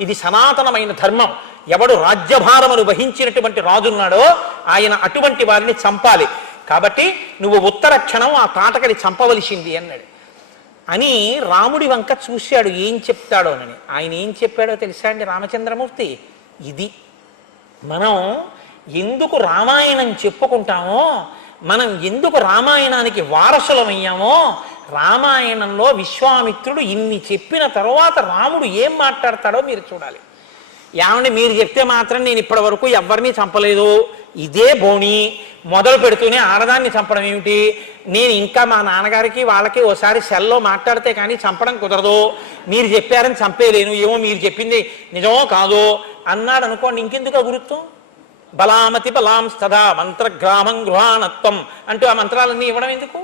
ఇది సనాతనమైన ధర్మం. ఎవడు రాజ్యభారమును వహించినటువంటి రాజున్నాడో ఆయన అటువంటి వారిని చంపాలి. కాబట్టి నువ్వు ఉత్తర క్షణం ఆ తాటకని చంపవలసింది అన్నాడు. అని రాముడి వంక చూశాడు ఏం చెప్తాడోనని. ఆయన ఏం చెప్పాడో తెలుసా అండి రామచంద్రమూర్తి? ఇది మనం ఎందుకు రామాయణం చెప్పుకుంటామో, మనం ఎందుకు రామాయణానికి వారసులమయ్యామో, రామాయణంలో విశ్వామిత్రుడు ఇన్ని చెప్పిన తర్వాత రాముడు ఏం మాట్లాడతాడో మీరు చూడాలి. ఏమంటే మీరు చెప్తే మాత్రం నేను ఇప్పటి వరకు ఎవరిని చంపలేదు, ఇదే బోణి, మొదలు పెడుతూనే ఆడదాన్ని చంపడం ఏమిటి, నేను ఇంకా మా నాన్నగారికి వాళ్ళకి ఓసారి సెల్లో మాట్లాడితే కానీ చంపడం కుదరదు, మీరు చెప్పారని చంపేలేను, ఏమో మీరు చెప్పింది నిజమో కాదో అన్నాడు అనుకోండి. ఇంకెందుకు గురుత్వం? బలామతి బలాం స్తదా మంత్రగ్రామం గృహాణత్వం అంటూ ఆ మంత్రాలన్నీ ఇవ్వడం ఎందుకు?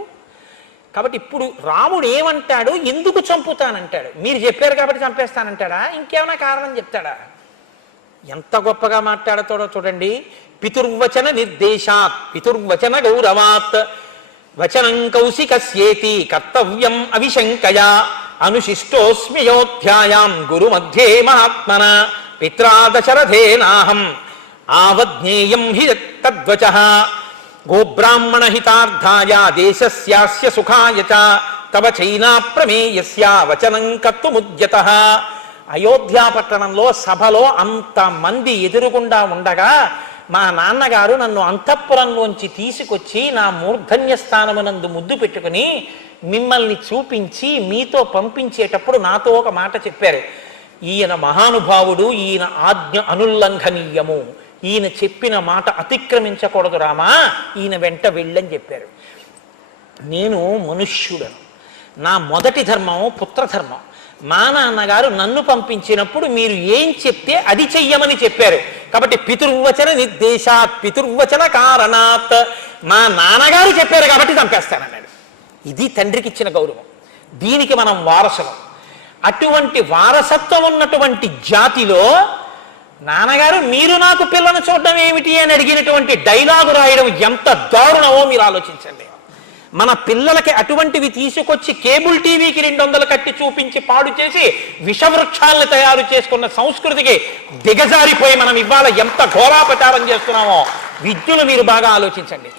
కాబట్టి ఇప్పుడు రాముడు ఏమంటాడు? ఎందుకు చంపుతానంటాడు? మీరు చెప్పారు కాబట్టి చంపేస్తానంటాడా? ఇంకేమైనా కారణం చెప్తాడా? ఎంత గొప్పగా మాట్లాడతాడో చూడండి. పితుర్వచన నిర్దేశాత్ పితుర్వచన గౌరవాత్ వచనం కౌశికస్యేతి కర్తవ్యం అవిశంకయా అనుశిష్టోస్మ్యయోధ్యాయాం గురు మధ్యే మహాత్మన పిత్రా దశరథేనాహం ఆవజ్ఞేయం హి తద్వచః గోబ్రాహ్మణ హితార్థాయ దేశస్యాస్య సుఖాయ చ తవ చైనా ప్రమేయస్య వచనం కర్తుముద్యతః. అయోధ్యాపట్టణంలో సభలో అంతమంది ఎదురుగుండా ఉండగా మా నాన్నగారు నన్ను అంతఃపురంలోంచి తీసుకొచ్చి నా మూర్ధన్య స్థానమునందు ముద్దు పెట్టుకుని మిమ్మల్ని చూపించి మీతో పంపించేటప్పుడు నాతో ఒక మాట చెప్పారు. ఈయన మహానుభావుడు, ఈయన ఆజ్ఞ అనుల్లంఘనీయము, ఈయన చెప్పిన మాట అతిక్రమించకూడదు రామా, ఈయన వెంట వెళ్ళని చెప్పారు. నేను మనుష్యుడను, నా మొదటి ధర్మం పుత్రధర్మం. మా నాన్నగారు నన్ను పంపించినప్పుడు మీరు ఏం చెప్తే అది చెయ్యమని చెప్పారు. కాబట్టి పితుర్వచన నిర్దేశాత్ పితుర్వచన కారణాత్, మా నాన్నగారు చెప్పారు కాబట్టి చంపేస్తానన్నాడు. ఇది తండ్రికి ఇచ్చిన గౌరవం. దీనికి మనం వారసులం. అటువంటి వారసత్వం ఉన్నటువంటి జాతిలో నాన్నగారు మీరు నాకు పిల్లను చూడడం ఏమిటి అని అడిగినటువంటి డైలాగు రాయడం ఎంత దారుణమో మీరు ఆలోచించండి. మన పిల్లలకి అటువంటివి తీసుకొచ్చి కేబుల్ టీవీకి 200 కట్టి చూపించి పాడు చేసి విషవృక్షాలను తయారు చేసుకున్న సంస్కృతికి దిగజారిపోయి మనం ఇవాళ ఎంత ఘోరాపచారం చేస్తున్నామో విద్యులు మీరు బాగా ఆలోచించండి.